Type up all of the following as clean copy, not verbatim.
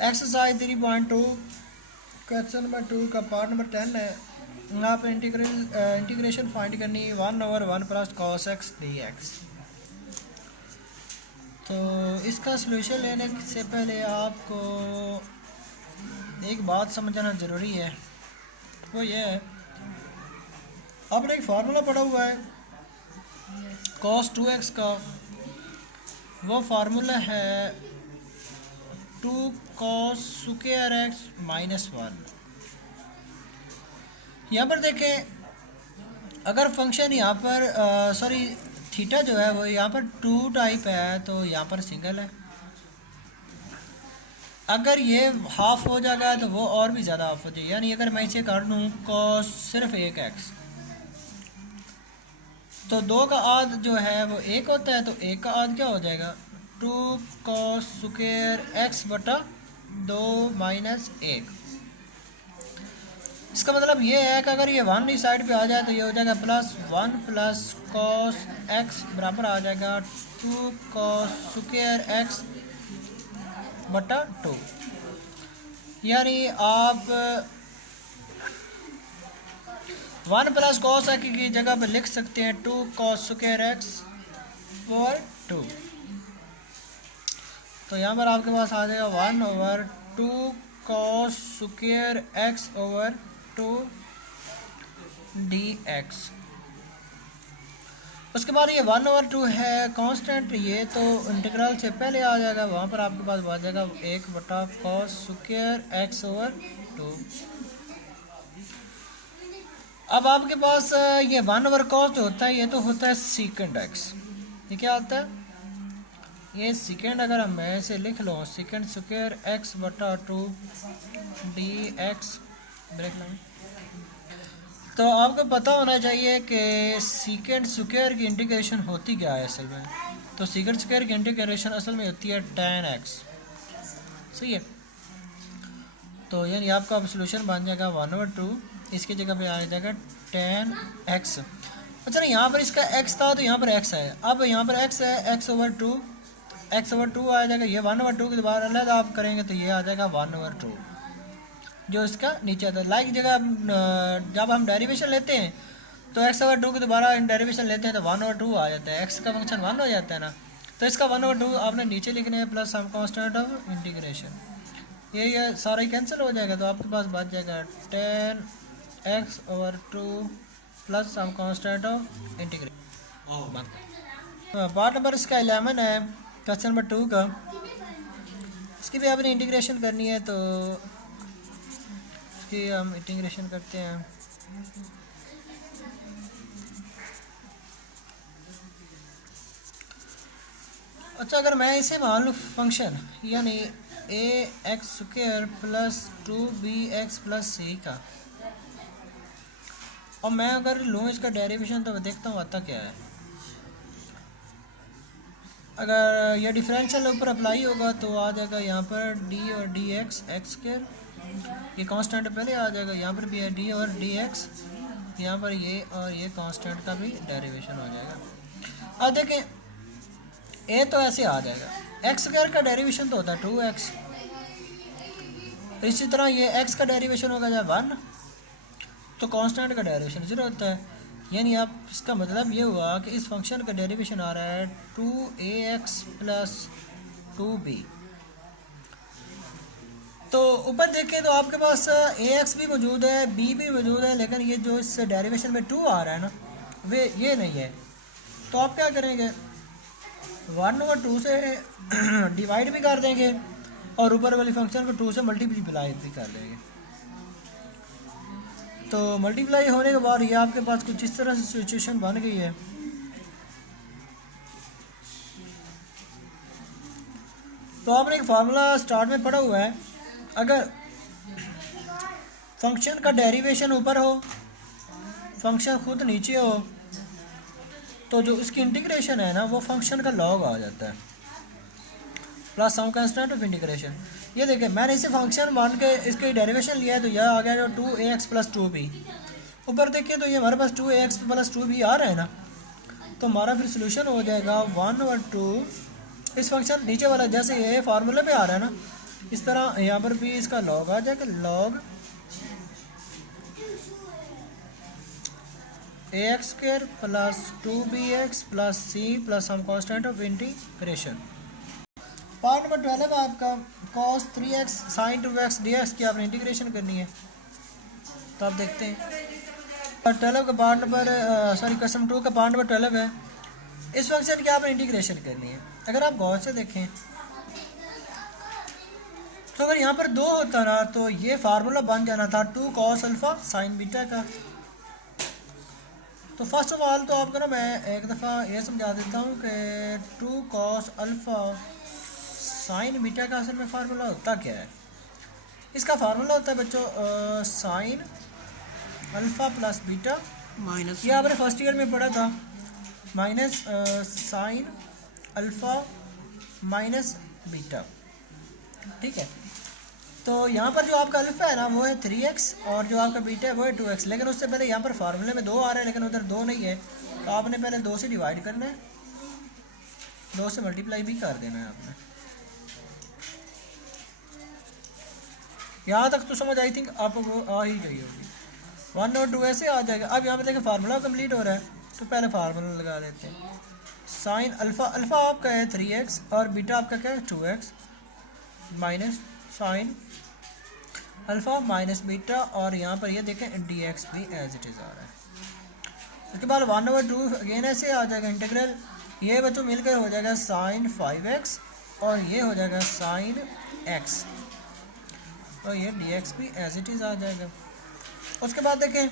Exercise 3.2 question number 2 का part number 10 है। यहाँ पर इंटीग्रेशन फाइंड करनी 1/1 plus cos x D x. तो इसका सलूशन लेने से पहले आपको एक बात समझना ज़रूरी है, वो ये है, आपने एक फार्मूला पढ़ा हुआ है cos 2x का। वो फार्मूला है 2 cos स्क्वायर एक्स माइनस 1। यहाँ पर देखें, अगर फंक्शन यहाँ पर सॉरी थीटा जो है वो यहाँ पर 2 टाइप है तो यहाँ पर सिंगल है। अगर ये हाफ हो जाएगा तो वो और भी ज़्यादा हाफ हो जाएगी। यानी अगर मैं इसे कर दूँ cos सिर्फ एक एक्स, तो 2 का आध जो है वो 1 होता है, तो 1 का आध क्या हो जाएगा 2 cos स्क्वायर एक्स बटा 2 माइनस 1। इसका मतलब ये है कि अगर ये 1 इस साइड पे आ जाए तो ये हो जाएगा +1 प्लस cos x बराबर आ जाएगा 2 cos स्क्वायर एक्स बटा 2। यानी आप 1 प्लस cos x की जगह पे लिख सकते हैं 2 cos स्क्वायर एक्स ओवर 2। तो यहाँ पर आपके पास आ जाएगा 1/2 cos square x over 2 dx। उसके बाद ये 1/2 है कांस्टेंट, ये तो इंटीग्रल से पहले आ जाएगा, वहाँ पर आपके पास आ जाएगा 1/cos स्क्वायर एक्स ओवर 2। अब आपके पास ये 1/cos जो होता है ये तो होता है सेकेंड एक्स। ये क्या होता है, ये सेकेंड, अगर हम मैं इसे लिख लो सेकेंड स्क्वायर एक्स बटा 2 dx ब्रेक लाइन। तो आपको पता होना चाहिए कि सेकेंड स्क्वायर की इंटीग्रेशन होती क्या है असल में। तो सेकेंड स्क्वायर की इंटीग्रेशन असल में होती है tan x, सही है। तो यानी आपका अब सोल्यूशन बन जाएगा 1/2, इसकी जगह पे आ जाएगा tan x। अच्छा नहीं, यहाँ पर इसका x था तो यहाँ पर x है, अब यहाँ पर x है x/2, x/2 आ जाएगा। ये 1/2 के दोबारा अलग आप करेंगे तो ये आ जाएगा 1/2 जो इसका नीचे आता है। लाइक जगह जब हम डेरिवेशन लेते हैं तो x/2 के दोबारा डेरिवेशन लेते हैं तो 1/2 आ जाता है, x का फंक्शन 1 हो जाता है ना। तो इसका 1/2 आपने नीचे लिखने है plus some constant of integration, ये सारा ही कैंसिल हो जाएगा। तो आपके पास बच जाएगा tan x/2 plus some constant of integration. Part number इसका 11 है क्वेश्चन नंबर 2 का। इसकी भी आपने इंटीग्रेशन करनी है, तो इसकी हम इंटीग्रेशन करते हैं। अच्छा, अगर मैं इसे मान लूँ फंक्शन यानी ax² plus 2bx plus c का, और मैं अगर लूँ इसका डेरिवेशन तो मैं देखता हूँ आता क्या है। अगर यह डिफरेंशियल ऊपर अप्लाई होगा तो आ जाएगा यहाँ पर d और dx x², ये कांस्टेंट पहले आ जाएगा, यहाँ पर भी है d और dx, यहाँ पर ये और ये कांस्टेंट का भी डेरिवेशन हो जाएगा। अब देखें a तो ऐसे आ जाएगा, x² का डेरिवेशन तो होता है 2x, इसी तरह ये x का डेरिवेशन होगा जब 1, तो कांस्टेंट का डेरिवेशन 0 होता है। यानी आप इसका मतलब ये हुआ कि इस फंक्शन का डेरिवेशन आ रहा है 2ax प्लस 2b। तो ऊपर देखें तो आपके पास ax भी मौजूद है, b भी मौजूद है, लेकिन ये जो इस डेरिवेशन में 2 आ रहा है ना, वे ये नहीं है। तो आप क्या करेंगे 1/2 से डिवाइड भी कर देंगे और ऊपर वाली फंक्शन को 2 से मल्टीप्लाई भी कर देंगे। तो मल्टीप्लाई होने के बाद ये आपके पास कुछ इस तरह से सिचुएशन बन गई है। तो आपने एक फार्मूला स्टार्ट में पढ़ा हुआ है, अगर फंक्शन का डेरिवेशन ऊपर हो, फंक्शन खुद नीचे हो, तो जो इसकी इंटीग्रेशन है ना वो फंक्शन का लॉग आ जाता है plus some constant of integration. ये देखिए मैंने इसे फंक्शन मान के इसके डेरिवेशन लिया है, तो यह आ गया जो 2ax प्लस 2b। ऊपर देखिए तो ये हमारे पास 2ax प्लस 2b आ रहा है ना, तो हमारा फिर सोल्यूशन हो जाएगा 1/2 इस फंक्शन नीचे वाला जैसे ये फार्मूले पे आ रहा है ना, इस तरह यहाँ पर भी इसका लॉग आ जाएगा, log ax² plus 2bx plus c plus some constant of integration. Part number 12 आपका cos 3x sin 2x dx की आपने इंटीग्रेशन करनी है। तो आप देखते हैं 12 का पार्ट नंबर क्वेश्चन 2 का पार्ट नंबर 12 है। इस फंक्शन की आपने इंटीग्रेशन करनी है। अगर आप गौर से देखें तो अगर यहाँ पर 2 होता ना तो ये फार्मूला बन जाना था 2 cos अल्फ़ा साइन बीटा का। तो फर्स्ट ऑफ ऑल तो आपको ना मैं एक दफ़ा ये समझा देता हूँ कि 2 cos अल्फ़ा साइन बीटा का असल में फार्मूला होता क्या है। इसका फार्मूला होता है बच्चों sine alpha plus beta minus, ये आपने फर्स्ट ईयर में पढ़ा था, minus sine alpha minus beta. ठीक है, तो यहाँ पर जो आपका अल्फ़ा है ना वो है 3x और जो आपका बीटा है वो है 2x। लेकिन उससे पहले यहाँ पर फार्मूले में 2 आ रहा है लेकिन उधर 2 नहीं है, तो आपने पहले 2 से डिवाइड करना है, 2 से मल्टीप्लाई भी कर देना है आपने। यहाँ तक तो समझ आई थिंक आपको आ ही गई होगी। 1 और 2 ऐसे आ जाएगा। अब यहाँ पर देखें फार्मूला कंप्लीट हो रहा है तो पहले फार्मूला लगा देते हैं। साइन अल्फ़ा, अल्फ़ा आपका है 3x और बीटा आपका क्या है 2x minus sine alpha minus beta और यहाँ पर ये देखें dx भी एज इट इज़ आ रहा है। उसके बाद 1/2 अगेन ऐसे आ जाएगा इंटीग्रल, ये बच्चों मिलकर हो जाएगा साइन 5x और ये हो जाएगा साइन x और ये dx भी एज इट इज़ आ जाएगा। उसके बाद देखें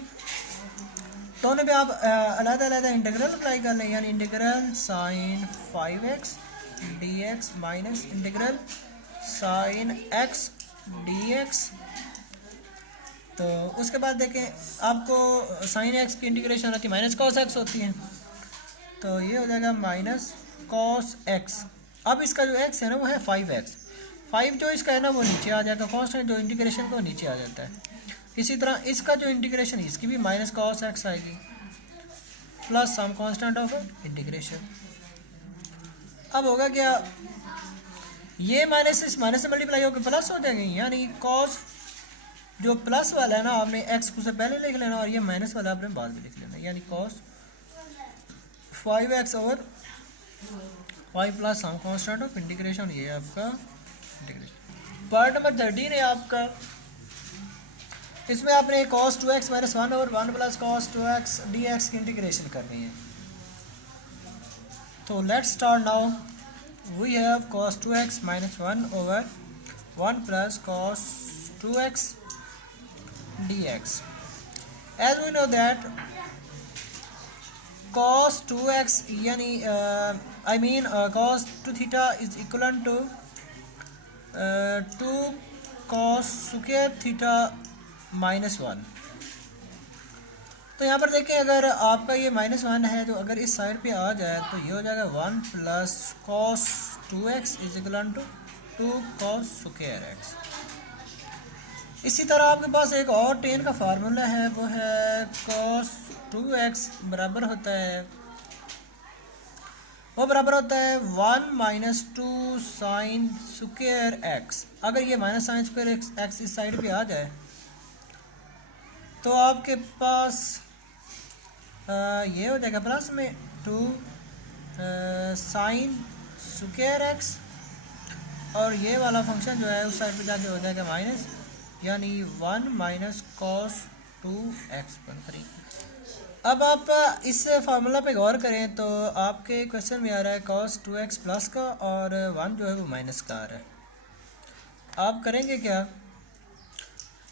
दोनों पे आप अलग-अलग इंटीग्रल अप्लाई कर लें, यानी integral sine 5x dx minus integral sine x dx। तो उसके बाद देखें आपको साइन x की इंटीग्रेशन होती है माइनस कॉस x होती है, तो ये हो जाएगा माइनस कॉस x। अब इसका जो x है ना वो है 5x, 5 जो इसका है ना वो नीचे आ जाएगा, कॉन्स्टेंट जो इंटीग्रेशन को नीचे आ जाता है। इसी तरह इसका जो इंटीग्रेशन इसकी भी माइनस कॉस x आएगी plus some constant of integration. अब होगा क्या, ये माइनस इस माइनस से मल्टीप्लाई होकर प्लस हो जाएंगे, यानी कॉस जो प्लस वाला है ना आपने एक्स को से पहले लिख लेना और ये माइनस वाला आपने बाद में लिख लेना, यानी cos 5x over 5 plus some constant of integration. ये आपका इंटीग्रेशन। पार्ट नंबर 13 है आपका, इसमें आपने cos 2x minus 1 over 1 plus cos 2x dx की इंटीग्रेशन करनी है। तो let's start now. We have cos 2x minus 1 over 1 plus cos 2x dx। As we know that cos 2x यानी I mean cos 2 theta is equal to 2 cos square theta minus 1। तो यहाँ पर देखें अगर आपका ये माइनस 1 है तो अगर इस साइड पे आ जाए तो ये हो जाएगा 1 plus cos 2x is equal to 2 cos square x। इसी तरह आपके पास एक और टेन का फार्मूला है, वो है cos 2x बराबर होता है 1 माइनस 2 साइन स्क्वायर x। अगर ये माइनस साइन स्क्वायर x इस साइड पे आ जाए तो आपके पास ये हो जाएगा प्लस में 2 साइन स्क्वायर x और ये वाला फंक्शन जो है उस साइड पे जाके हो जाएगा माइनस, यानी 1 माइनस कॉस 2x/3। अब आप इस फार्मूला पे गौर करें तो आपके क्वेश्चन में आ रहा है cos 2x प्लस का और 1 जो है वो माइनस का आ रहा है। आप करेंगे क्या,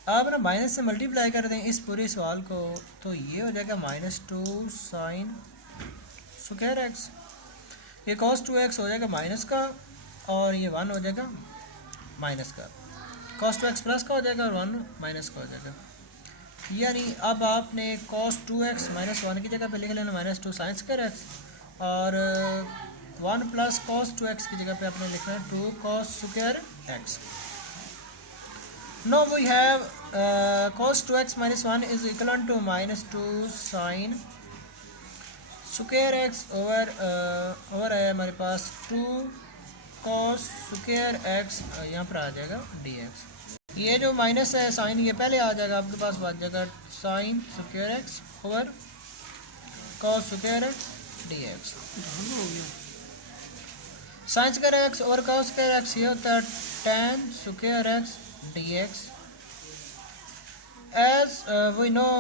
आप ना माइनस से मल्टीप्लाई कर दें इस पूरे सवाल को, तो ये हो जाएगा माइनस 2 साइन स्क्वायर x। ये cos 2x हो जाएगा माइनस का और ये 1 हो जाएगा माइनस का, cos 2x प्लस का हो जाएगा और 1 माइनस का हो जाएगा। यानी अब आपने cos 2x माइनस 1 की जगह पे लिख लेना माइनस 2 साइन स्क्वायर x और 1 प्लस cos 2x की जगह पे आपने लिखना है 2 cos square x। Now we have cos 2x minus 1 is equal to minus 2 sin square x over है हमारे पास 2 cos स्क्वायर x यहाँ पर आ जाएगा dx। ये जो माइनस है साइन ये पहले आ जाएगा आपके पास, बच जाएगा sine square x over cos square x dx। Sine square x over cos square x ये होता है tan square x dx। As we know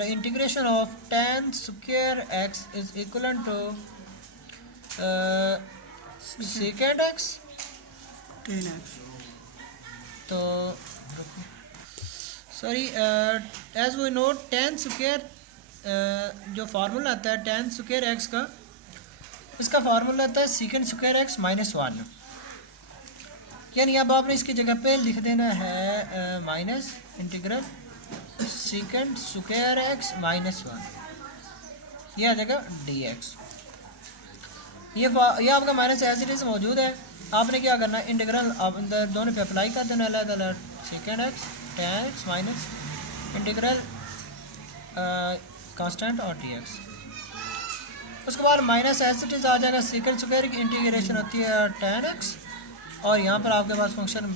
the integration of tan square x is equivalent to secant x। tan x तो sorry as we know tan square जो formula आता है tan square x का, इसका formula आता है secant square x -1। यानी अब आपने इसकी जगह पे लिख देना है minus integral secant square x -1, ये आ जाएगा dx। ये आपका माइनस एज इट इज़ मौजूद है। आपने क्या करना है, इंटीग्रल आप अंदर दोनों पे अप्लाई कर देना, अलग अलग secant x tan x minus integral constant और dx। उसके बाद माइनस एज इट इज़ आ जाएगा secant स्क्वायर की इंटीग्रेशन होती है tan एक्स, और यहाँ पर आपके पास फंक्शन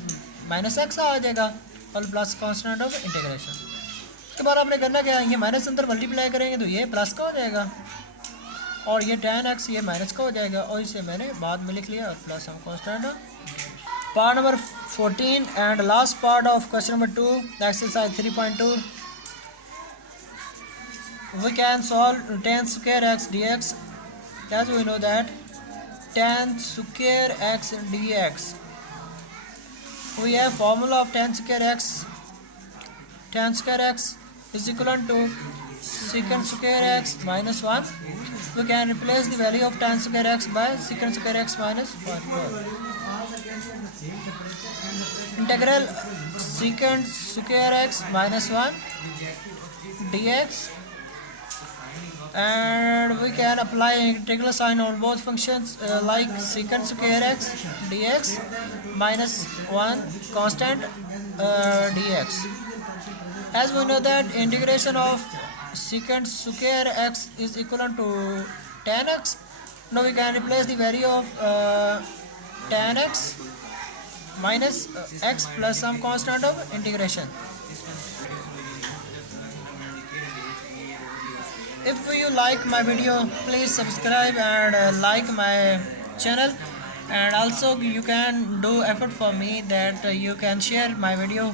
माइनस एक्स आ जाएगा और प्लस कांस्टेंट ऑफ इंटीग्रेशन। उसके बाद आपने करना क्या है, ये माइनस अंदर मल्टीप्लाई करेंगे तो ये प्लस का हो जाएगा और ये tan एक्स ये माइनस का हो जाएगा, और इसे मैंने बाद में लिख लिया और प्लस हम constant. Part number 14 and last part of question number 2 exercise 3.2। we can solve tan square x dx as we know that tan square x dx, we have formula of tan square x is equal to secant square x -1। we can replace the value of tan square x by secant square x -1। integral secant square x -1 dx, and we can apply integral sign on both functions like secant square x dx -1 constant dx। as we know that integration of secant square x is equivalent to tan x, now we can replace the value of tan x minus x plus some constant of integration। if you like my video, please subscribe and like my channel, and also you can do effort for me that you can share my video